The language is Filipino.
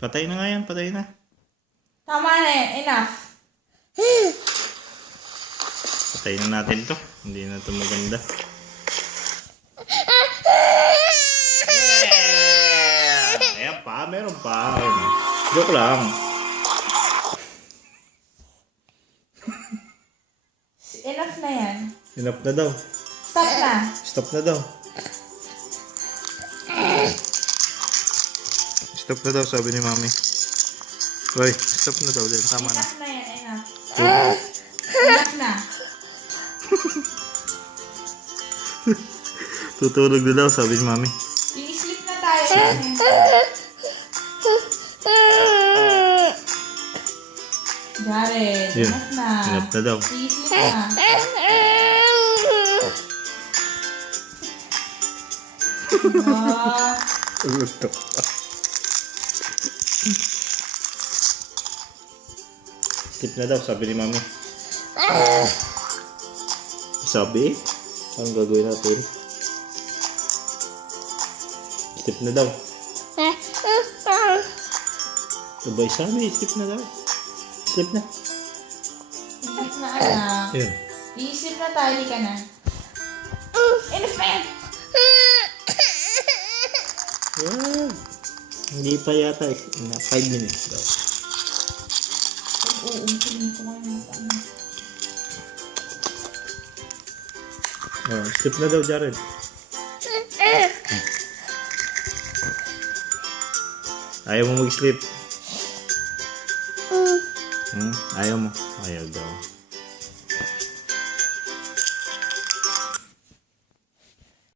Patay na nga yan, patay na. Tama na yan. Enough. Patay na natin to. Hindi na to maganda. Ayan pa, meron pa. Joke lang. Enough na yan. Enough na daw. Stop na. Stop na daw. Stop na daw, sabi ni Mami. Hoy, stop na daw din. Tama na. Enough na yan. Enough. Enough na. Tutulog na daw, sabi ni Mami. I-sleep na tayo. Jared, Yun. enough na. Enough na daw. I-sleep na. Ah, Sleep na daw, sabi ni Mami. Sabi? Anong gagawin natin? Sleep na daw. Sabay sabi, sleep na daw. Sleep na. enough na anak. Yun. I-sleep na tayo, di ka na. Enough na yan. Wow. Hindi pa yata. 5 minutes daw. Uumpulin ko ngayon mga ano. Oh, sleep na daw, Jared. Ayaw mo mag-sleep? Ayaw mo. Ayaw daw.